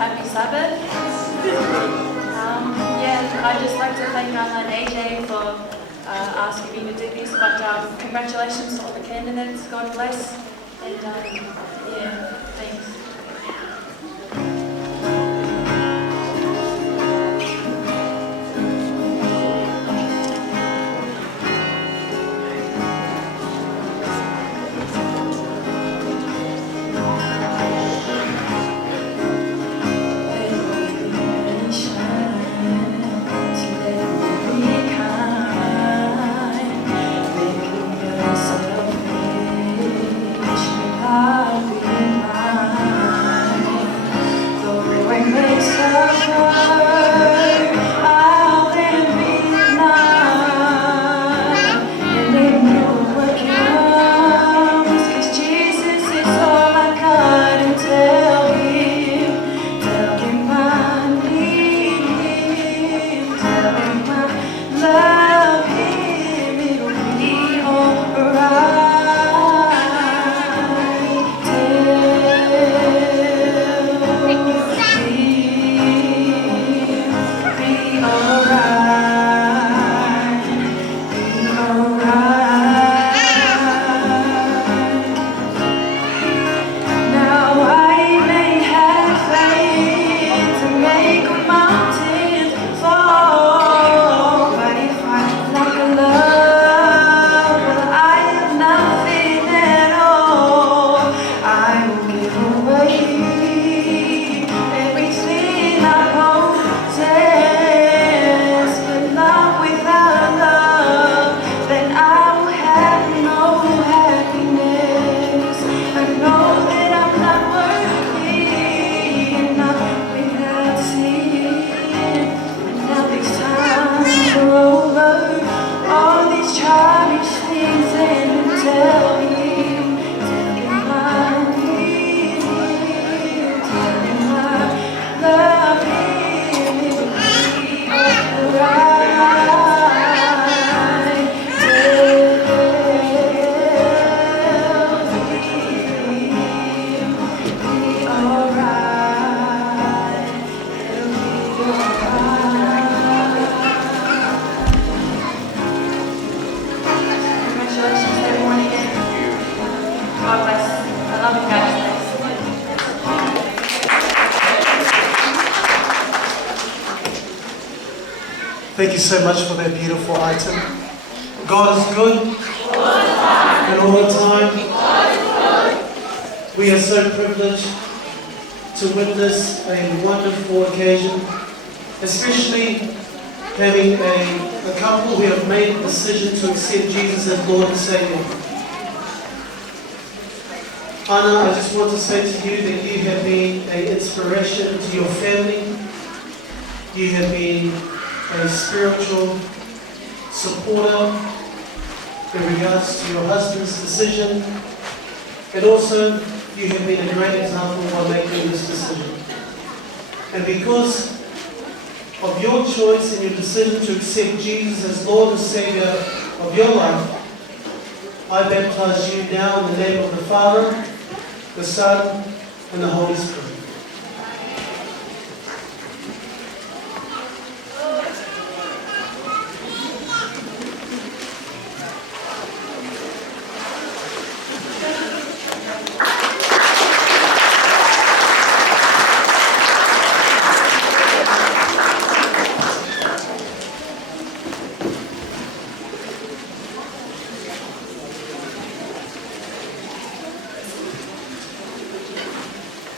happy Sabbath. I'd just like to thank Anna and AJ for asking me to do this, but congratulations to all the candidates, God bless, and thanks. Thank you so much for that beautiful item. God is good, and all the time. We are so privileged to witness a wonderful occasion, especially having a couple who have made the decision to accept Jesus as Lord and Savior. Anna, I just want to say to you that you have been an inspiration to your family. You have been a spiritual supporter in regards to your husband's decision, and also you have been a great example by making this decision. And because of your choice and your decision to accept Jesus as Lord and Savior of your life, I baptize you now in the name of the Father, the Son, and the Holy Spirit.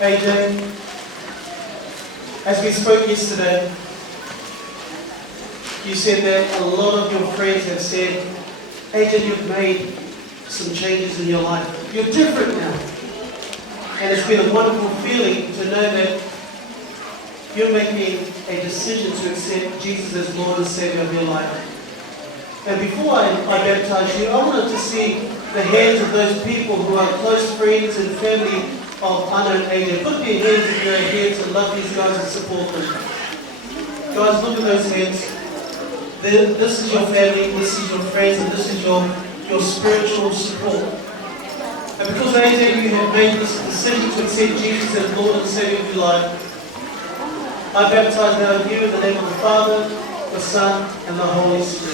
AJ, as we spoke yesterday, you said that a lot of your friends have said, AJ, you've made some changes in your life. You're different now. And it's been a wonderful feeling to know that you're making a decision to accept Jesus as Lord and Savior of your life. And before I baptize you, I wanted to see the hands of those people who are close friends and family of Anna and AJ. Put up your hands if you're here to love these guys and support them. Guys, look at those hands. This is your family, this is your friends, and this is your spiritual support. And because AJ, you have made this decision to accept Jesus as Lord and Savior of your life, I baptize now with you in the name of the Father, the Son, and the Holy Spirit.